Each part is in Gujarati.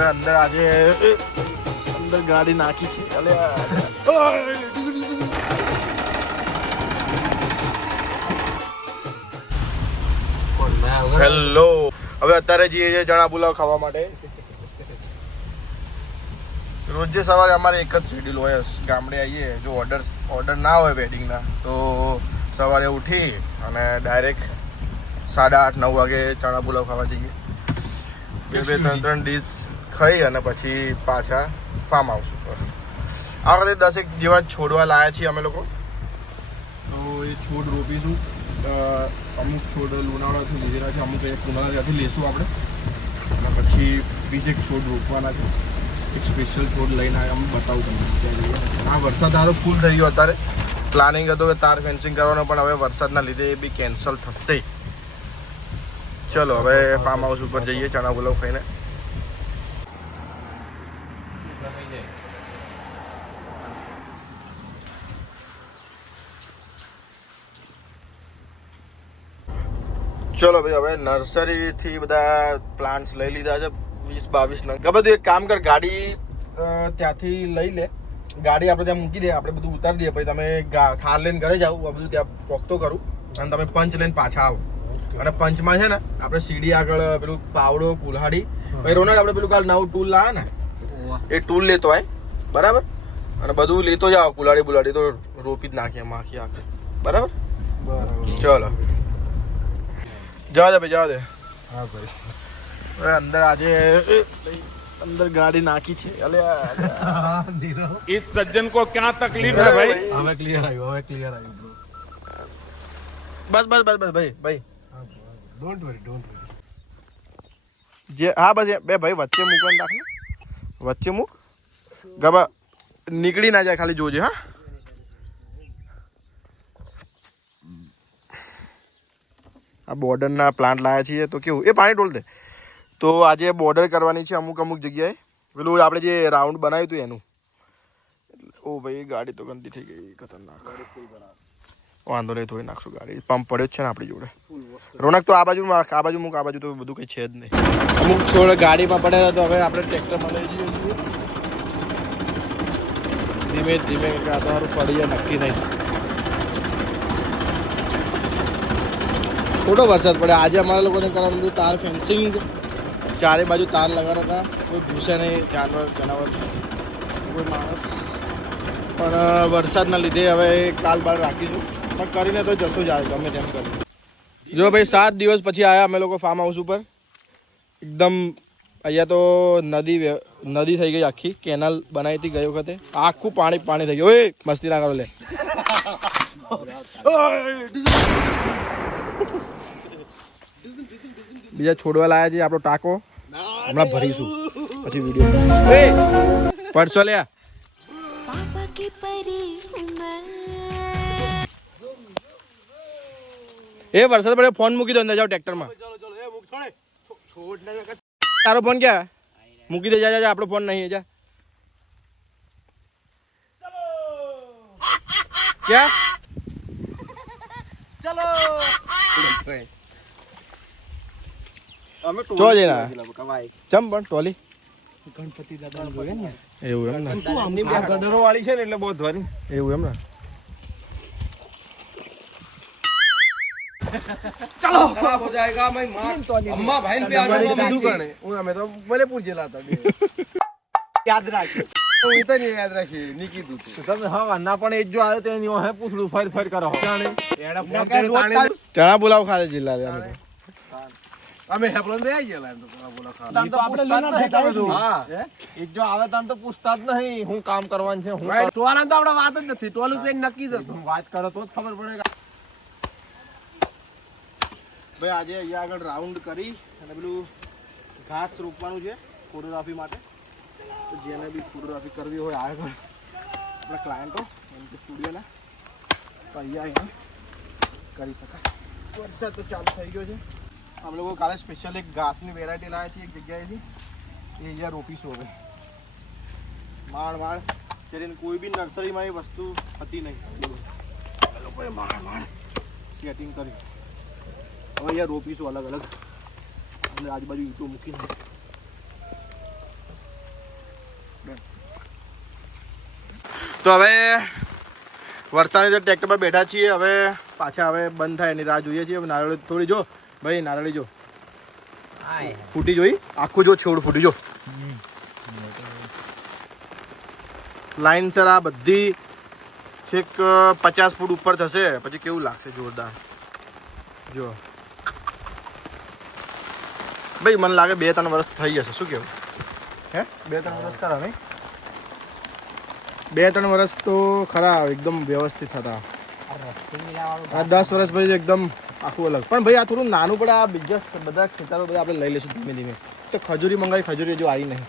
અંદર આજે અંદર ગાડી નાખી છે. હેલો, હવે અત્યારે જઈએ છીએ ચણા પુલાવ ખાવા માટે. રોજે સવારે અમારે એક જ શેડ્યુલ હોય, ગામડે આવીએ જો ઓર્ડર ના હોય વેડિંગના તો સવારે ઉઠી અને ડાયરેક્ટ 8:30-9 વાગે ચણા પુલાવ ખાવા જઈએ. 2-3 ડીશ ખાઈ અને પછી પાછા ફાર્મ હાઉસ ઉપર. આ વખતે 10 જેવા છોડવા લાવ્યા છીએ અમે લોકો. તો એ છોડ રોપીશું. અમુક છોડ લુણાવાડાથી લીધેલા છે, અમુક પુનાવાડા ત્યાંથી લેશું આપણે. અને પછી 20 છોડ રોપવાના છે. એક સ્પેશિયલ છોડ લઈને આવ્યા, અમે બતાવું તમને ત્યાં જઈએ. આ વરસાદ હારો ફૂલ થઈ ગયો. અત્યારે પ્લાનિંગ હતો કે તાર ફેન્સિંગ કરવાનો, પણ હવે વરસાદના લીધે એ બી કેન્સલ થશે. ચલો હવે ફાર્મ હાઉસ ઉપર જઈએ ચણા પુલાવ ખાઈને. ચલો ભાઈ, હવે નર્સરીથી બધા પ્લાન્ટ્સ લઈ લીધા છે 20-22 નંગ. બધું એક કામ કર, ગાડી ત્યાંથી લઈ લે, ગાડી આપણે ત્યાં મૂકી દે, આપણે બધું ઉતારી દઈએ. પછી તમે થાર લઈને ઘરે જાઓ, આ બધું ત્યાં પોખતો કરું અને તમે પંચ લઈને પાછા આવો. અને પંચમાં છે ને આપણે સીડી આગળ પેલું પાવડો કુલ્હાડી, પછી રોનક આપણે પેલું કાલ નવું ટૂલ લાવે ને એ ટૂલ લેતો હોય, બરાબર? અને બધું લેતો જાઓ, કુલ્હાડી તો રોપી જ નાખીએ આખી આખી, બરાબર? ચલો જવા દે ભાઈ, જવા દે. હા ભાઈ, અંદર આજે અંદર ગાડી નાખી છે. इस सज्जन को क्या तकलीफ है भाई? હવે ક્લિયર આવ્યું બસ ભાઈ ડોન્ટ વરી જે હા બસ બે ભાઈ વચ્ચે મૂકવાનું રાખ ને, વચ્ચે મૂક, ગબા નીકળી ના જાય, ખાલી જોજે. હા આ બોર્ડરના પ્લાન્ટ લાવ્યા છીએ તો કેવું એ પાણી ડોલ દે. તો આજે બોર્ડર કરવાની છે અમુક જગ્યાએ. પેલું આપણે જે રાઉન્ડ બનાવ્યું હતું એનું. ઓ ભાઈ ગાડી તો ગંદી થઈ ગઈ, ખતરનાક. વાંધો નહીં, ધોઈ નાખશું ગાડી. પંપ પડ્યો જ છે ને આપણી જોડે. રોનક તો આ બાજુ મૂક, આ બાજુ તો બધું કંઈ છે જ નહીં. અમુક છોડ ગાડીમાં પડેલા તો હવે આપણે ટ્રેક્ટરમાં લઈ જઈએ છીએ ધીમે ધીમે. આ તો સારું પડી જાય, નક્કી નહીં. થોડો વરસાદ પડે આજે. અમારા લોકોને કરવાનું હતું તાર ફેન્સિંગ, ચારે બાજુ તાર લગાવ્યા હતા. કોઈ ઘૂસે નહીં, જનાવર કોઈ માણસ. પણ વરસાદના લીધે હવે કાલ બાર રાખીશું, પણ કરીને તો જશું જ આવે ગમે તેમ કરી. જો ભાઈ 7 દિવસ પછી આવ્યા અમે લોકો ફાર્મ હાઉસ ઉપર. એકદમ અહીંયા તો નદી થઈ ગઈ, આખી કેનાલ બનાવી હતી ગઈ વખતે. આખું પાણી થઈ ગયું. ઓય મસ્તી ના કરો લે. બીજા છોડવા લાયા છે આપણો ટાંકો, હમણાં ભરીશું પછી વિડીયો પડશો લે. એ વરસાદ પડે, ફોન મૂકી દો અંદર, જાઓ ટ્રેક્ટરમાં. તારો ફોન ક્યાં મૂકી દે? જા આપણો ફોન નહીં. જા ક્યાં ચલો ચો જઈને ચમ પણ ટોલી ગણપતિ દાદા જોઈએ ને એવું એમ ને. ગડરો વાળી છે ને એટલે બહુ ધ્વની એવું એમ ને. चलो खराब हो जाएगा मैं अम्मा बहन पे आ जाऊंगा હું અમે તો ભલે પૂજેલા હતા યાદ રાખી હું તો નહીં યાદ રાખી ની કીધું તમે હા ના પણ એક જો આવે તો એની હે પૂછડું ફર કરો ચણા પુલાવ ખાધે જિલ્લા દે અમે. અમે હેપલોન દે આવી ગયેલા તો બોલા ખા તો આપણે લેના ઠેકાવે હા એક જો આવે તમ તો પૂછતા જ નહીં હું કામ કરવાનું છે. હું ટોલા તો આપણે વાત જ નથી, ટોલું તો નક્કી જ હતું. વાત કરો તો જ ખબર પડે. ભાઈ આજે અહીંયા આગળ રાઉન્ડ કરી અને પેલું ઘાસ રોપવાનું છે ફોટોગ્રાફી માટે. તો જેને બી ફોટોગ્રાફી કરવી હોય આગળ આપણા ક્લાયન્ટો એમ કે સ્ટુડિયોના તો અહીંયા કરી શકાય. વરસાદ તો ચાલુ થઈ ગયો છે. અમે લોકો કાલે સ્પેશિયલ એક ઘાસની વેરાયટી લાવ્યા છીએ એક જગ્યાએથી, એ અહીંયા રોપીશું. હવે માળ કરીને કોઈ બી નર્સરીમાં એ વસ્તુ હતી નહીં, એ લોકોએ માળ સેટિંગ કરી. હવે અહીંયા રોપીશું અલગ અલગ, અને આજુબાજુ ઈંટો મૂકીને તો હવે વરસાદની અંદર ટ્રેક્ટર પર બેઠા છીએ. હવે પાછા હવે બંધ થાય એની રાહ જોઈએ છીએ. હવે નારળી થોડી જો ભાઈ, નારળી જો ફૂટી જોઈ, આખું જો છોડ ફૂટી જો લાઈન સર. આ બધી છેક 50 ફૂટ ઉપર થશે, પછી કેવું લાગશે જોરદાર. જો ભાઈ મને લાગે 2-3 વર્ષ થઈ જશે. શું કેવું? હે 2-3 વર્ષ ખરા નહીં? 2-3 વર્ષ તો ખરા એકદમ વ્યવસ્થિત થતા. 10 વર્ષ પછી એકદમ આખું અલગ. પણ ભાઈ આ થોડું નાનું પડે. આ બીજા બધા ખેતરો બધા આપણે લઈ લઈશું ધીમે ધીમે. તો ખજૂરી મંગાવી, ખજૂરી હજુ આવી નહીં.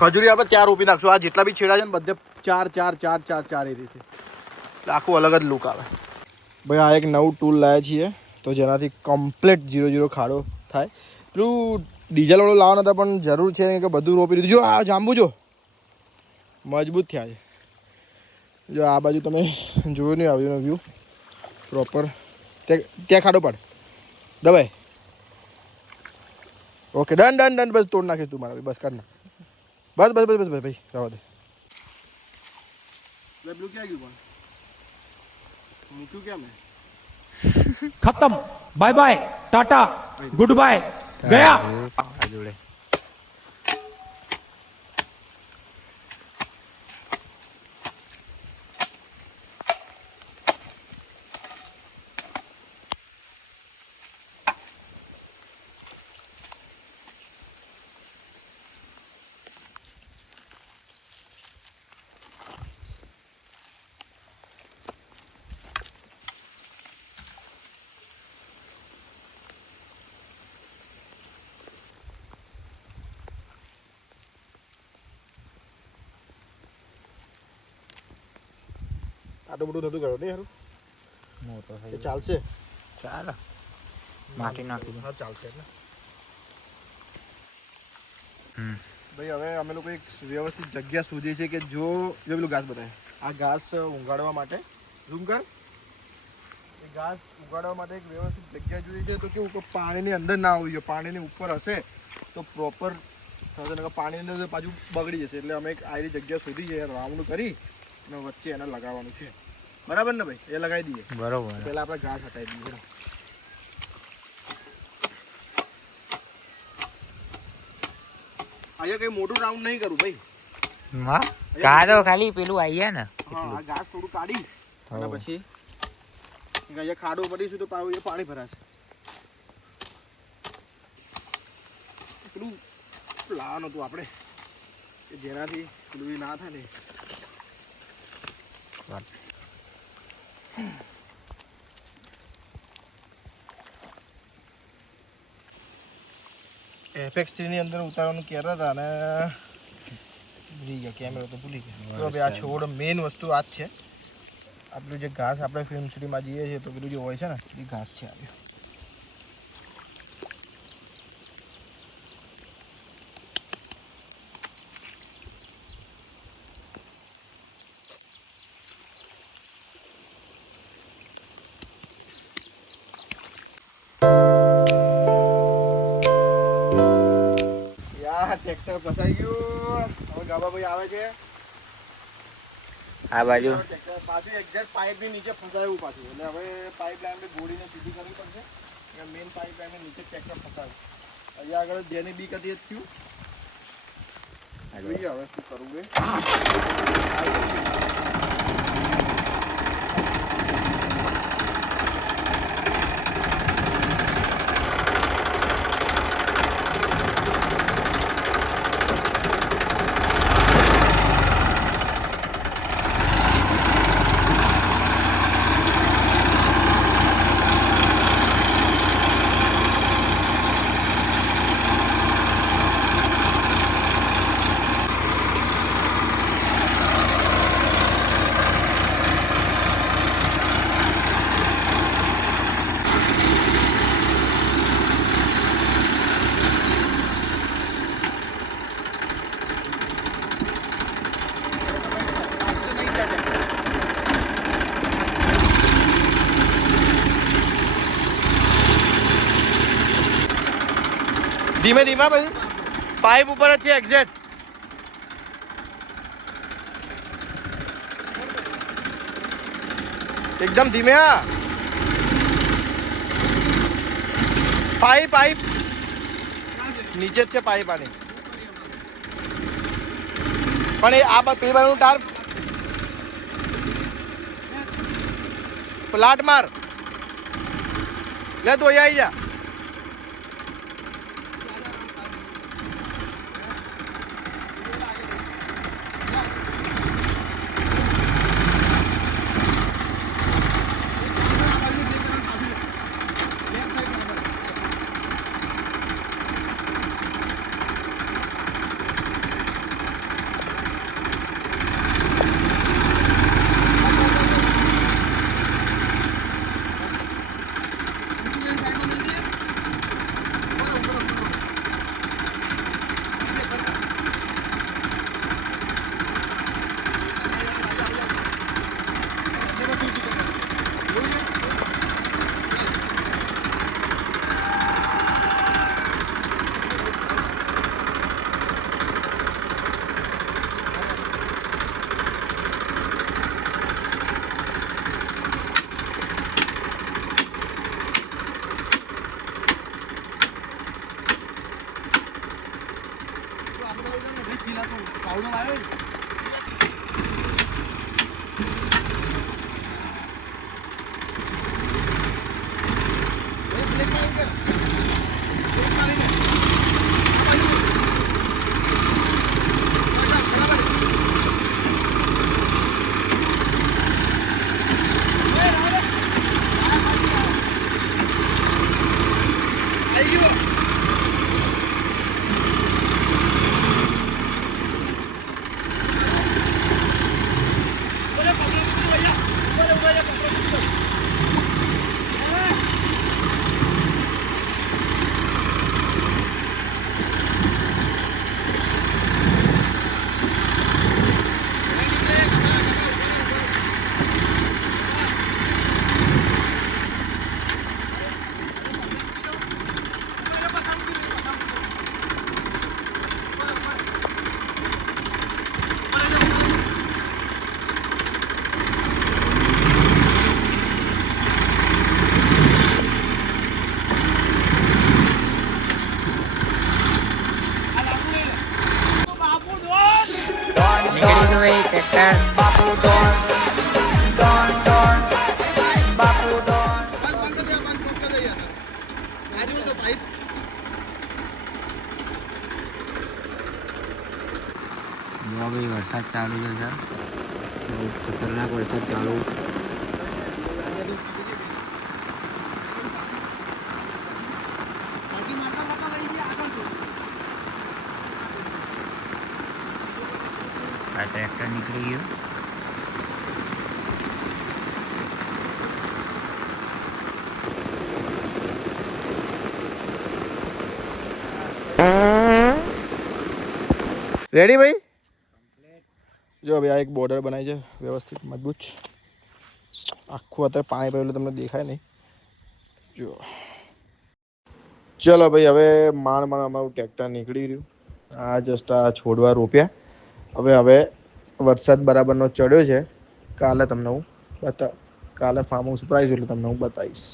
ખજૂરી આપણે 4 રોપી નાખશું. આ જેટલા બી છેડા છે ને બધે 4 એ રીતે, એટલે આખું અલગ જ લુક આવે. ભાઈ આ એક નવું ટૂલ લાવ્યા છીએ તો જેનાથી કમ્પ્લીટ 0-0 ખાડો થાય. પેલું ડીઝલવાળું લાવવાના હતા પણ જરૂર છે કે બધું રોપી દીધું. જો આ જાંબુ જો મજબૂત થયા છે. જો આ બાજુ તમે જોયું નહીં આવ્યું વ્યૂ પ્રોપર. ત્યાં ખાડો પાડ દબાઈ. Okay done. બસ તોડ નાખીશ તું મારા. બસ કાઢ નાખ. બસ ભાઈ જવા દે. પેલું ક્યાં ગયું પણ મૂક્યું ક્યાં મેં? खत्म, bye bye, tata, goodbye, गया. જોડે આટલું બધું થતું ગયું નહીં? મોટો એ ચાલશે. ચાલો માટી નાખી દો. હા ચાલશે. એટલે ભાઈ હવે અમે લોકો એક વ્યવસ્થિત જગ્યા શોધી છે કે જો પેલું ઘાસ બતાવે. આ ઘાસ ઉગાડવા માટે ઝૂમ કર. એ ઘાસ ઉગાડવા માટે એક વ્યવસ્થિત જગ્યા જોઈએ છે. તો કેવું કે પાણીની અંદર ના આવવી જોઈએ. પાણીની ઉપર હશે તો પ્રોપર થશે, ને પાણીની અંદર પાછું બગડી જશે. એટલે અમે એક આવી જગ્યા શોધી છે, રાઉન્ડ કરી અને વચ્ચે એને લગાવવાનું છે. બરાબર ને ભાઈ? એ લગાવી દઈએ. બરોબર. પહેલાં આપણે ઘાસ હટાવી દઈએ. અહીંયા કઈ મોટું રાઉન્ડ નહીં કરું ભાઈ. હા કાઢો ખાલી પેલું આવીએ ને. હા આ ઘાસ થોડું કાઢી અને પછી અહીંયા ખાડો પડીશું તો પાણી ભરાશે. પેલું લાવવાનું હતું આપણે કે જેનાથી પેલું ના થાય ને. FX3 ની અંદર ઉતારવાનું કહેતા હતા અને ભૂલી ગયા. કેમેરો તો ભૂલી ગયા. તો ભાઈ આ છોડ મેઇન વસ્તુ આ જ છે. આપણું જે ઘાસ આપણે ફિલ્મ સિટીમાં જઈએ છીએ તો પેલું જે હોય છે ને એ ઘાસ છે આવ્યું. ટ્રેક્ટર ફસાઈ ગયું. હવે ગાબાભાઈ આવે છે આ બાજુ. પાછું એક્ઝેક્ટ પાઇપની નીચે ફસાયું પાછું. એટલે હવે પાઇપ લાઈન ગોળીને સીધી કરવી પડશે. મેઇન પાઇપ લાઈન નીચે ટ્રેક્ટર ફસાયું. અહીંયા આગળ જેની બીક હતી જ થયું. જોઈએ હવે શું કરવું એ. ધીમે ધીમે પછી પાઇપ ઉપર જ છે એક્ઝેક્ટ. એકદમ ધીમે હા. પાઇપ નીચે જ છે પાઇપ આની. પણ એ આ પેલી બાજુનું ટાર પ્લાટ માર લે તું અહીંયા આવી જા. વરસાદ ચાલુ છે સર, બહુ ખતરનાક વરસાદ ચાલુ. આ ટ્રેક્ટર નીકળી ગયું. રેડી ભાઈ? જો ભાઈ આ એક બોર્ડર બનાવી છે વ્યવસ્થિત મજબૂત. આખું અત્યારે પાણી પડેલું તમને દેખાય નહીં. જો ચલો ભાઈ, હવે માંડ અમારું ટ્રેક્ટર નીકળી રહ્યું. આ જસ્ટ આ છોડવા રોપ્યા. હવે વરસાદ બરાબરનો ચડ્યો છે. કાલે તમને હું કાલે ફાર્મ હાઉસ પર આવીશું એટલે તમને હું બતાવીશ.